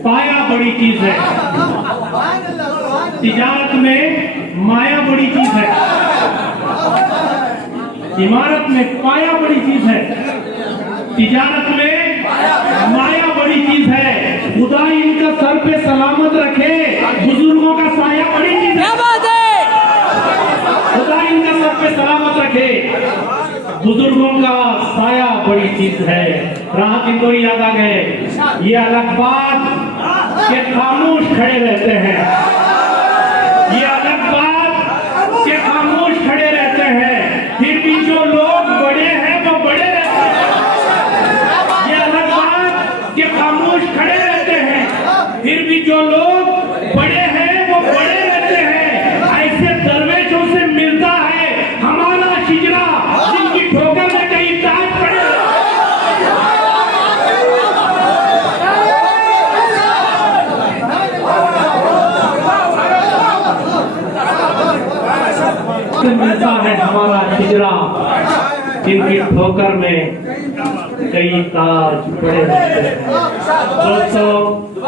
पाया बड़ी चीज है, तिजारत में माया बड़ी चीज है, इमारत में पाया बड़ी चीज है, तिजारत में माया बड़ी चीज है। खुदा इनका सर पे सलामत रखे, बुजुर्गों का साया बड़ी चीज है। क्या बात है? खुदा इनका सर पे सलामत रखे, बुजुर्गों का साया बड़ी चीज है। राहत इनको याद आ गए, ये अलग बात के खामोश खड़े रहते हैं, ये अलग बात के खामोश खड़े रहते हैं, फिर भी जो लोग बड़े हैं वो बड़े रहते हैं। ये अलग बात के खामोश खड़े रहते हैं, फिर भी जो लोग बड़े हैं वो बड़े रहते हैं। ऐसे दरवेशों से मिलता है हमारा हिजरा, जिनकी ठोकर में कहीं ताज पड़े। मिलता है हमारा हिजरा, जिनकी ठोकर में कई ताज पड़े रहते हैं। दोस्तों,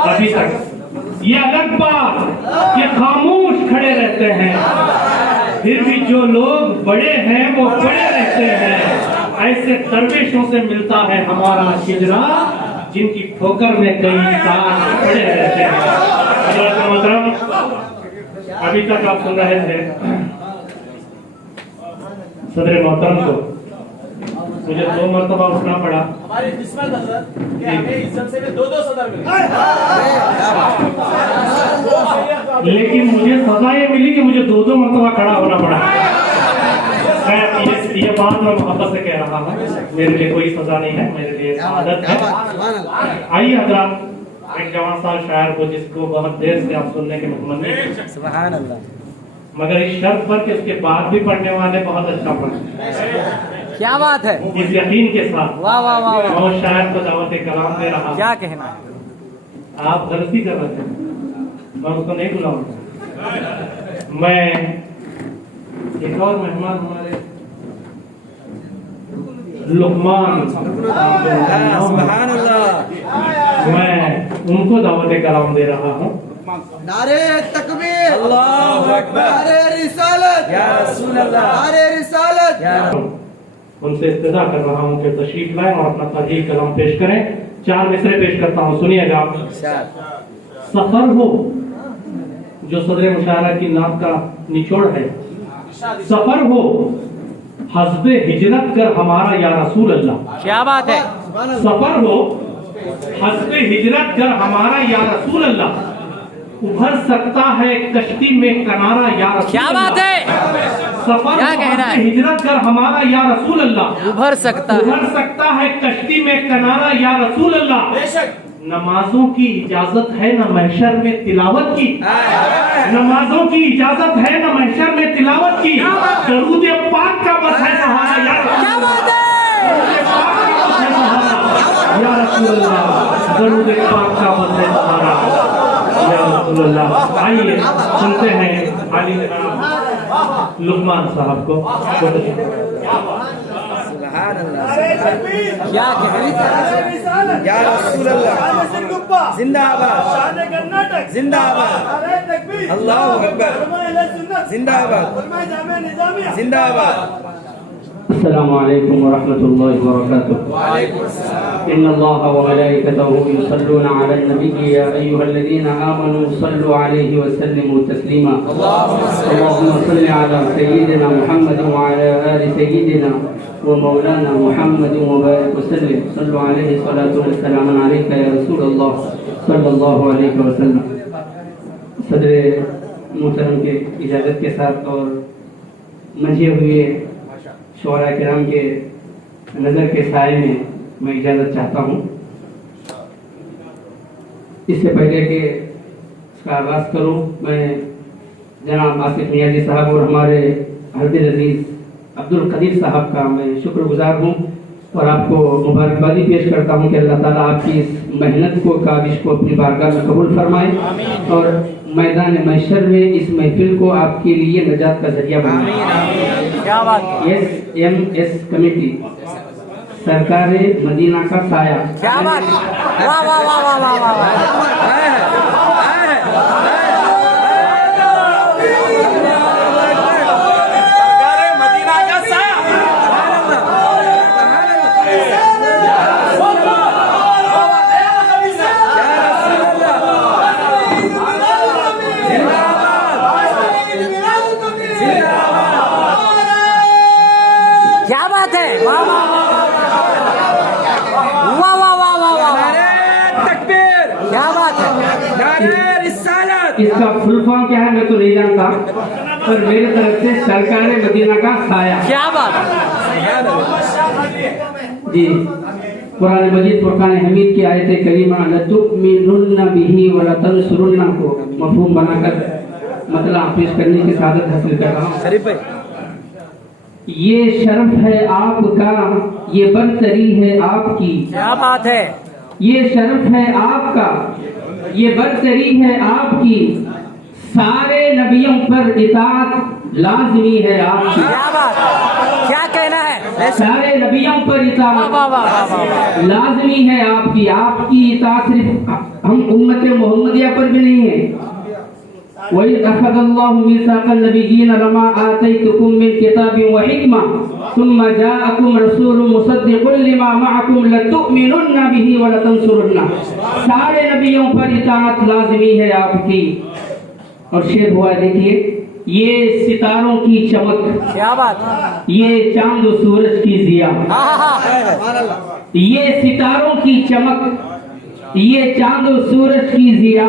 अभी तक ये अलग बात ये खामोश खड़े रहते हैं, फिर भी जो लोग बड़े हैं वो बड़े रहते हैं। ऐसे दरवेशों से मिलता है हमारा हिजरा, जिनकी ठोकर में कई ताज पड़े रहते हैं। मोहतरम, अभी तक आप सुन रहे थे सदर मोहतरम को, मुझे 2 मरतबा उठना पड़ा। हमारी किस्मत है सर कि हमें इज्जत से 2 सदर मिले, लेकिन मुझे सजा ये मिली कि मुझे 2 मरतबा खड़ा होना पड़ा। ये बात मैं मोहब्बत से कह रहा हूँ, मेरे लिए कोई सजा नहीं है, मेरे लिए आदत है। आइए हजरात, एक जवान साल शायर को जिसको बहुत देर से आप सुनने के मुतमन्ने, सुभान अल्लाह, मगर इस शर्त पर कि उसके बाद भी पढ़ने वाले बहुत अच्छा पढ़े, क्या बात है, इस यकीन के साथ। वाह वाह वाह, और शायर को दावत कलाम दे रहा, क्या कहना है। आप गलती कर रहे थे, मैं उसको नहीं बुलाऊंगा। मैं एक और मेहमान हमारे लुकमान, सुभान अल्लाह, मैं उनको दावत कलाम दे रहा हूँ। नारे तकबीर, अल्लाहु अकबर, नारे रिसालत, या रसूल अल्लाह, नारे रिसालत। उनसे इस्तदा कर रहा हूँ कि तशरीफ लाएं और अपना तहरीर कलाम पेश करें। 4 मिसरे पेश करता हूँ, सुनिएगा। सफर हो, जो सदर मुशायरा की नात का निचोड़ है। सफर हो हस्बे हिजरत कर हमारा या रसूल अल्लाह, क्या बात है। सफर हो हस्बे हिजरत कर हमारा या रसूल अल्लाह, उभर सकता है कश्ती में किनारा या रसूल, क्या बात है। सफर क्या कहना है। हिजरत कर हमारा या रसूल अल्लाह, उभर सकता है कश्ती में किनारा या रसूल अल्लाह। बेशक नमाजों की इजाजत है न महशर में तिलावत की, नमाजों की इजाजत है न महशर में तिलावत की। दरूद पाक का बस है सहारा या क्या बात है। या रसूल अल्लाह, दरूद पाक का बस है सहारा या रसूल अल्लाह। आइए सुनते हैं अली लुकमान साहब को। सुभान अल्लाह, क्या कहना। या रसूल अल्लाह, जिंदाबाद जिंदाबाद, अल्लाहु अकबर, जिंदाबाद जिंदाबाद। अस्सलामु अलैकुम व रहमतुल्लाहि व बरकातुहू। इन्नल्लाहा व मलाइकतहू युसल्लूना अलन नबी या अय्युहल्लज़ीना आमनू सल्लु अलैहि व सल्लिमू तस्लीमा। अल्लाहुम्मा सल्लि अला सय्यिदिना मुहम्मद व अला आलि सय्यिदिना व मौलाना मुहम्मद व बारिक व सल्लिम। सल्लु अलैहि सलातु व सलाम अलैका या रसूलल्लाह सल्लल्लाहु अलैहि व सल्लम। सदर मोहतरम के इजाज़त के साथ और मंजे हुए शोरा किराम के नज़र के साए में मैं इजाज़त चाहता हूँ। इससे पहले कि इसका आगाज़ करूँ, मैं जनाब आसिफ नियाज़ी साहब और हमारे हरदिल अजीज़ अब्दुल कदीर साहब का मैं शुक्रगुजार हूँ और आपको मुबारकबादी पेश करता हूँ कि अल्लाह ताला आपकी इस मेहनत को, काविश को अपनी बारगाह में कबूल फरमाए और मैदान महशर में इस महफिल को आपके लिए नजात का जरिया बनाए। क्या बात। SMS कमेटी, सरकार मदीना का साया। क्या बात। वाह वाह वाह वाह वाह वाह सरकार मदीना का साया क्या बात है वाह वाह वाह वाह वाह वाह वाह नारे तकबीर, क्या बात है नारे रिसालत। इसका फुल फॉर्म क्या है मैं तो नहीं जानता, पर मेरी तरफ से सरकार मदीना का साया। क्या बात है जी, कुरान मजीद फुरकान हमीद की आयत करीमा लतुमिनुन्ना बिही व लतंसुरुन्ना को मफहूम बनाकर मतलब पेश करने की सादत हासिल कर रहा हूँ। शरीफ भाई, ये शर्फ है आपका, ये बरतरी है आपकी, क्या बात है ये शर्फ है आपका, ये बरतरी है आपकी, सारे नबियों पर इताअत लाजमी है आपकी। क्या बात क्या कहना है सारे नबियों पर वाह इताअत वाह वाह वाह वाह लाजमी है आपकी। आपकी इताअत सिर्फ हम उम्मत मोहम्मदिया पर भी नहीं है। वही अखज़ल्लाहु मीसाक़न नबिय्यीन लमा आतैतुकुम मिन किताबिन व हिकमा सुम्मा जाअकुम रसूलुन मुसद्दिक़ुन लिमा मअकुम लतुमिनुन्ना बिही व लतंसुरुन्ना। सारे नबियों पर इताअत लाजमी है आपकी। और शेर हुआ देखिए, ये सितारों की चमक, क्या बात ये चांद और सूरज की जिया, हाँ हाँ ये सितारों की चमक, ये चांद और सूरज की जिया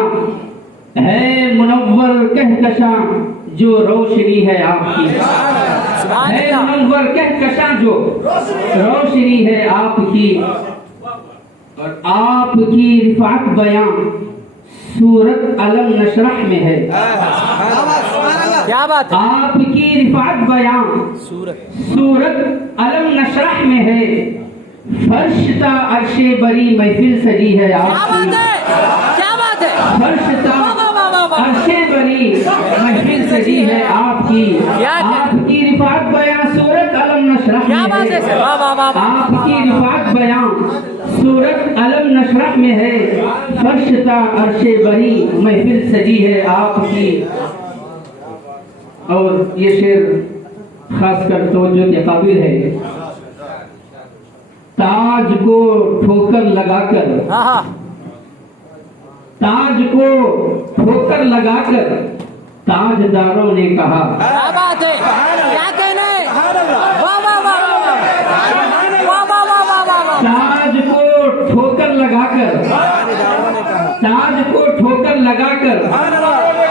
है मुनव्वर कहकशां जो रोशनी है आपकी। सुभान है अल्लाह मुनव्वर कहकशां जो रोशनी है आपकी। और आपकी रिफात बयां सूरत अलम नशरह में है। क्या बात है आपकी रिफात बयां सूरत अलम नशरह में है। फर्शता अर्शे बरी महफिल सजी है क्या बात आपकी। है क्या बात है फर्शता वाह वाह वाह वाह वाह अर्शे बरी महफिल सजी है आपकी। क्या है? आपकी रिफात बयां सूरत अलम नशरह क्या में बात है सर वाह वाह वाह वाह आपकी रिफात बयां सूरत अलम नशरह में है। फर्शता अर्शे बरी महफिल सजी है आपकी। और ये शेर खासकर तवज्जो के काबिल है। ताज को ठोकर लगाकर, हाँ हाँ ताज को ठोकर लगाकर ताजदारों ने कहा। क्या बात है क्या कहना है वाह वाह वाह वाह वाह वाह वाह वाह वाह वाह ताज को ठोकर लगाकर, ताज को ठोकर लगाकर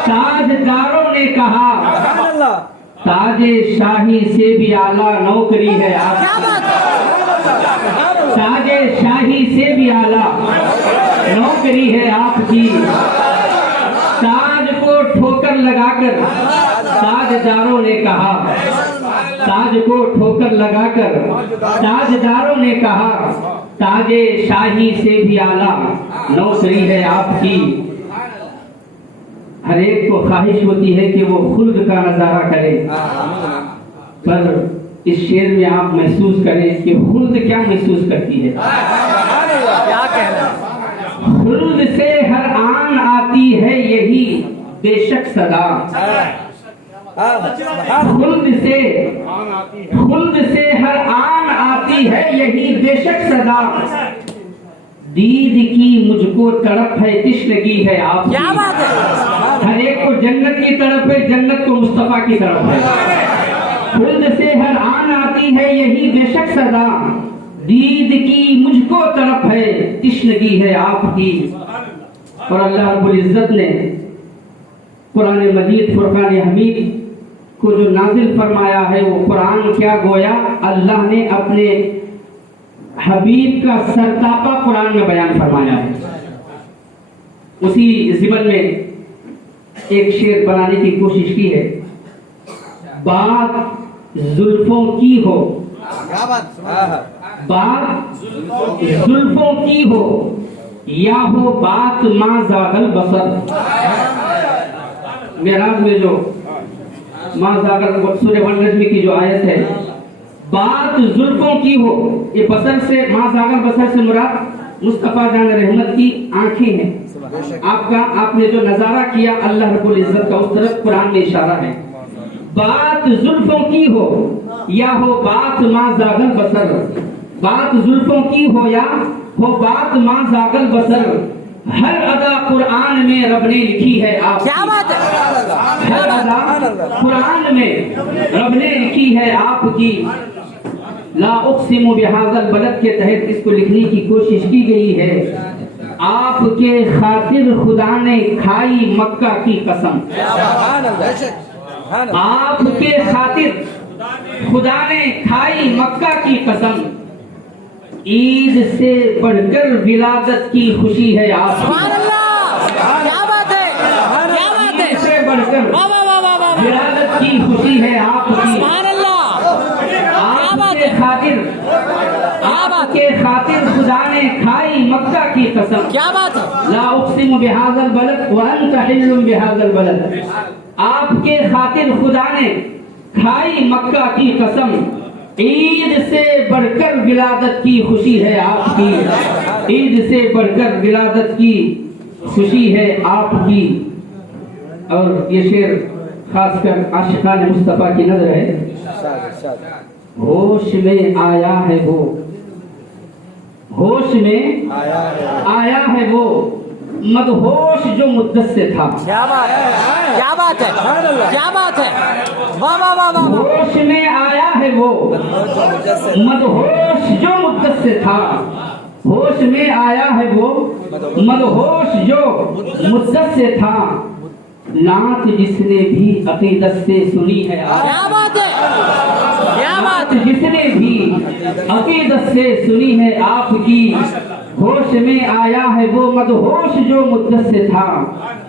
ताजदारों ने कहा। ताजे शाही से भी आला नौकरी है क्या आपकी। बात है ताजे शाही से भी आला नौकरी है आपकी। ताज को ठोकर लगाकर ताजदारों ने कहा। ताज को ठोकर लगाकर ताजदारों ने कहा। ताजे शाही से भी आला नौकरी है आपकी। हर एक को ख्वाहिश होती है कि वो खुल्द का नजारा करे, पर इस शेर में आप महसूस करें कि खुल्द क्या महसूस करती है। क्या कहना है खुल्द से हर आन आती है यही बेशक सदा। खुल्द से हर आन आती है यही बेशक सदा। दीद की मुझको तड़प है तिश्नगी है आपकी। क्या बात है हर एक को जन्नत की तरफ है, जन्नत को मुस्तफा की तरफ है। खुल्द से हर आन आती है यही बेशक सदा। दीद की मुझको तड़प है तिश्नगी है आपकी। और अल्लाह रब्बुल इज्जत ने कुरान मजीद फुरकान हमीद को जो नाजिल फरमाया है, वो कुरान क्या गोया अल्लाह ने अपने हबीब का सरतापा कुरान में बयान फरमाया है। उसी ज़िमन में एक शेर बनाने की कोशिश की है। बात जुल्फों की हो, बात जुल्फों की हो या हो बात माँ जागल बसर। मेराज में जो माँ जागल सूरह वन नज़्म की जो आयत है, बात जुल्फों की हो, ये बसर से माँ जागल बसर से मुराद मुस्तफा जान रहमत की आंखें हैं। آپ نے جو نظارہ کیا اللہ رب العزت کا اس طرف قرآن میں اشارہ ہے. بات زلفوں کی ہو یا ہو بات ماں زاغل بسر، بات زلفوں کی ہو یا ہو بات ماں زاغل بسر، ہر ادا قرآن میں رب نے لکھی ہے آپ کی. کیا بات ہے؟ ہر ادا قرآن میں رب نے لکھی ہے آپ کی. لا اقسم بہذا البلد کے تحت اس کو لکھنے کی کوشش کی گئی ہے. آپ کے خاطر خدا نے کھائی مکہ کی قسم، آپ کے خاطر خدا نے کھائی مکہ کی قسم، عید سے بڑھ کر ولادت کی خوشی ہے آپ کی. سبحان اللہ، کیا بات ہے، کیا بات ہے، عید سے بڑھ کر واہ واہ واہ واہ واہ، ولادت کی خوشی ہے آپ کی. سبحان اللہ، آپ کے خاطر آپ کے خاطر خدا نے کھائی مکہ کی قسم. کیا بات ہے، لا اقسم بهذا البلد وانت حل بهذا البلد، آپ کے خاطر خدا نے کھائی مکہ کی قسم، عید سے بڑھ کر ولادت کی خوشی ہے آپ کی. عید سے بڑھ کر ولادت کی خوشی ہے آپ کی. اور یہ شعر خاص کر عاشقان مصطفیٰ کی نظر ہے. ہوش میں آیا ہے وہ، ہوش میں آیا ہے وہ مدہوش جو مدت سے تھا. کیا بات ہے، کیا بات ہے، کیا بات ہے، واہ واہ واہ واہ، ہوش میں آیا ہے وہ مدہوش جو مدت سے تھا. ہوش میں آیا ہے وہ مدہوش جو مدت سے تھا. نعت جس نے بھی عقیدت سے سنی ہے آپ، کیا بات ہے، کیا بات ہے، جس نے بھی عقیدت سے سنی ہے آپ کی. ہوش میں آیا ہے وہ مدہوش جو مدت سے تھا.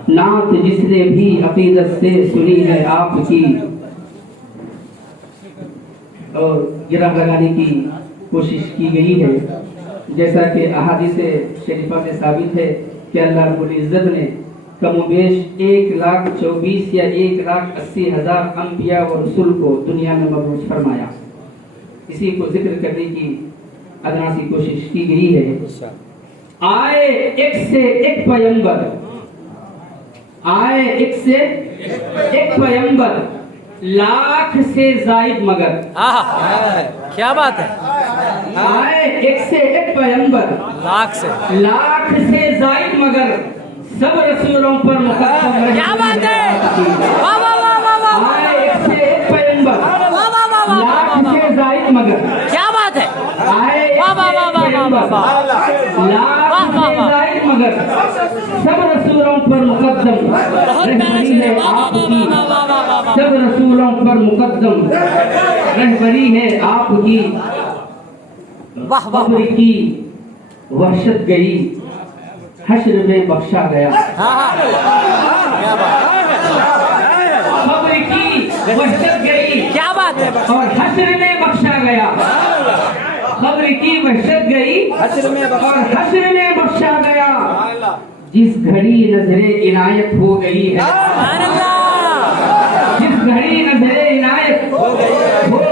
نعت جس نے بھی عقیدت سے سنی ہے آپ کی. اور گرہ لگانے کی کوشش کی گئی ہے، جیسا کہ احادیث شریفہ سے ثابت ہے کہ اللہ رب العزت نے کم و بیش 1,24,000 یا 1,80,000 انبیاء و رسول کو دنیا میں مبعوث فرمایا. اسی کو ذکر کرنے کی ادنا سی کوشش کی گئی ہے. آئے ایک سے ایک پیغمبر، آئے ایک سے ایک پیغمبر، لاکھ سے زائد مگر. آہا، کیا بات ہے، آئے ایک سے ایک پیغمبر، لاکھ سے، لاکھ سے زائد مگر، سب رسولوں پر مقدم رہے. کیا بات ہے، واہ واہ واہ واہ واہ، آئے ایک سے ایک پیغمبر، واہ واہ واہ واہ لاکھ واہ، سے زائد مگر، کیا بات ہے، آئے ایک واہ سے واہ ایک واہ واہ پیغمبر، واہ، لاکھ سے زائد مگر، سب رسولوں پر مقدم رہبری ہے آپ کی. سب رسولوں پر مقدم رہبری ہے آپ کی. واہ واہ، قبر کی وحشت گئی، حشر میں بخشا گیا. کیا بات، قبر کی وحشت گئی کیا بات ہے، اور حشر میں بخشا گیا. قبر کی وحشت گئی اور حشر میں بخشا گیا. جس گھڑی نظر عنایت ہو گئی ہے، سبحان اللہ، جس گھڑی نظر عنایت ہو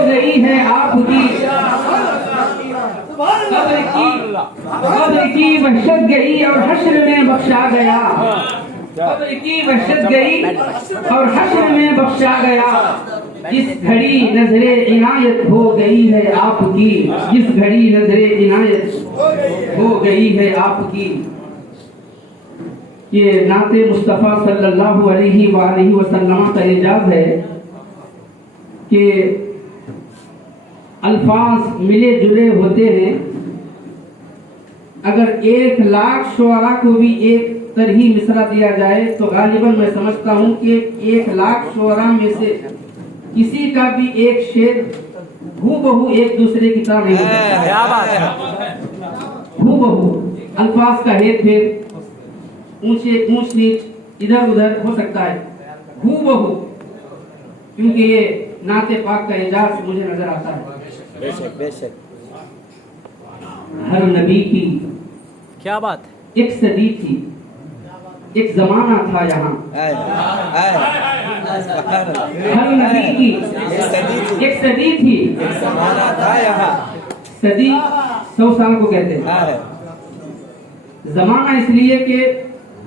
گئی ہے آپ کی. قبر کی وحشت گئی اور حشر میں بخشا گیا. قبر کی وحشت گئی اور حشر میں بخشا گیا. جس گھڑی نظر عنایت ہو گئی ہے آپ کی، جس گھڑی نظر عنایت ہو گئی ہے آپ کی. یہ نعت مصطفیٰ صلی اللہ علیہ وآلہ وسلم کا اعجاز ہے کہ الفاظ ملے جلے ہوتے ہیں. اگر 1,00,000 شعراء کو بھی ایک طرح مصرع دیا جائے تو غالباً میں سمجھتا ہوں کہ 1,00,000 شعراء میں سے کسی کا بھی ایک شعر ہو بہو ایک دوسرے کی طرح نہیں ہوتا. کیا بات ہے، ہو بہو الفاظ کا ہیر پھیر، اونچ نیچ ادھر ادھر ہو سکتا ہے، ہو بہو، کیونکہ یہ نعت پاک کا اعجاز مجھے نظر آتا ہے. ہر نبی کی کیا بات ہے، ایک صدی تھی، ایک زمانہ تھا یہاں. ہر نبی کی ایک صدی تھی، صدی 100 سال کو کہتے ہیں. زمانہ اس لیے کہ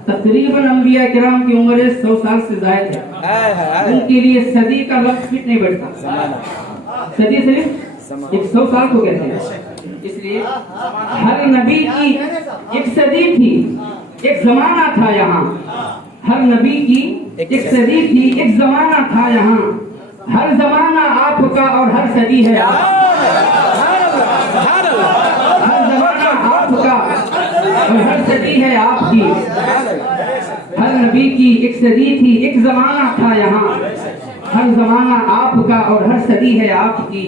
تقریباً انبیاء کرام کی عمر 100 سال سے زائد ہے، ان کے لیے صدی کا لفظ فٹ نہیں بیٹھتا، صدی صرف 100 سال کو کہتے ہیں، اس لیے ہر نبی کی ایک صدی تھی، ایک زمانہ تھا یہاں، ہر نبی کی ایک صدی تھی، ایک زمانہ تھا یہاں، ہر زمانہ آپ کا اور ہر صدی ہے آپ، ہر زمانہ آپ کا اور ہر صدی ہے آپ کی، ہر نبی کی ایک صدی تھی، ایک زمانہ تھا یہاں، ہر زمانہ آپ کا اور ہر صدی ہے آپ کی،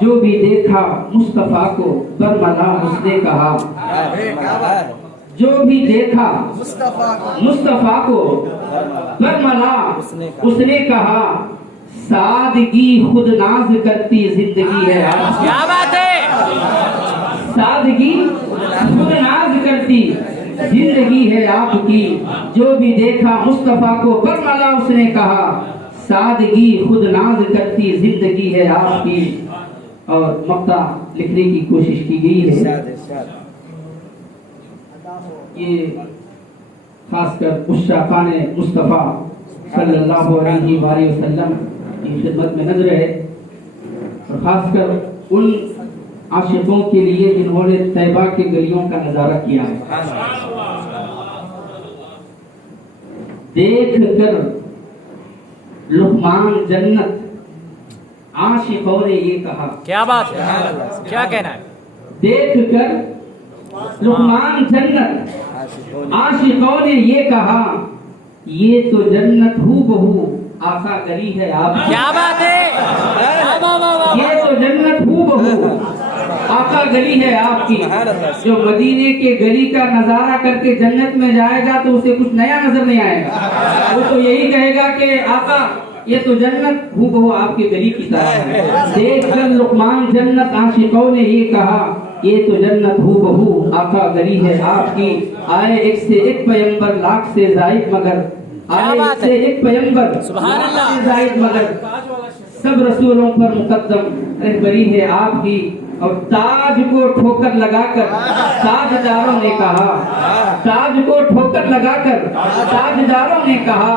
جو بھی دیکھا مصطفیٰ کو برملا اس نے کہا، جو بھی دیکھا مصطفیٰ کو برملا اس نے کہا، سادگی خود ناز کرتی زندگی ہے آپ کی، کیا بات ہے، سادگی خود ناز کرتی زندگی ہے آپ کی، جو بھی دیکھا مصطفیٰ کو برملا اس نے کہا، سادگی خود ناز کرتی زندگی ہے آپ کی، اور مقطع لکھنے کی کوشش کی گئی ہے، یہ خاص کر مشتاقان مصطفیٰ صلی اللہ علیہ وآلہ وسلم کی خدمت میں نظر ہے، اور خاص کر ان عاشقوں کے لیے جنہوں نے طیبہ کے گلیوں کا نظارہ کیا ہے، دیکھ کر لقمان جنت عاشقوں نے یہ کہا، کیا بات ہے، کیا کہنا ہے، دیکھ کر لقمان جنت عاشقوں نے یہ کہا، یہ تو جنت ہو بہو آقا گلی ہے آپ کی، کیا بات ہے، واہ واہ واہ واہ، یہ تو جنت ہو بہو آقا گلی ہے آپ کی، جو مدینے کے گلی کا نظارہ کر کے جنت میں جائے گا تو اسے کچھ نیا نظر نہیں آئے گا، وہ تو یہی کہے گا کہ آقا یہ تو جنت ہو بہو آپ کے گلی کی طرح ہے، دیکھ کر لقمان جنت عاشقوں نے یہ کہا، یہ تو جنت ہو بہو آقا گلی ہے آپ کی، آئے ایک سے ایک پیغمبر لاکھ سے زائد مگر، آئے ایک سے ایک پیغمبر لاکھ سے زائد مگر، سب رسولوں پر مقدم رہبری ہے آپ کی، اور تاج کو ٹھوکر لگا کر تاجداروں نے کہا، تاج کو ٹھوکر لگا کر تاجداروں نے کہا،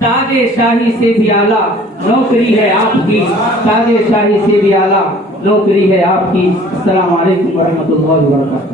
تاج شاہی سے بھی اعلیٰ نوکری ہے آپ کی، تاج شاہی سے بھی اعلیٰ نوکری ہے آپ کی۔ السلام علیکم ورحمۃ اللہ وبرکاتہ۔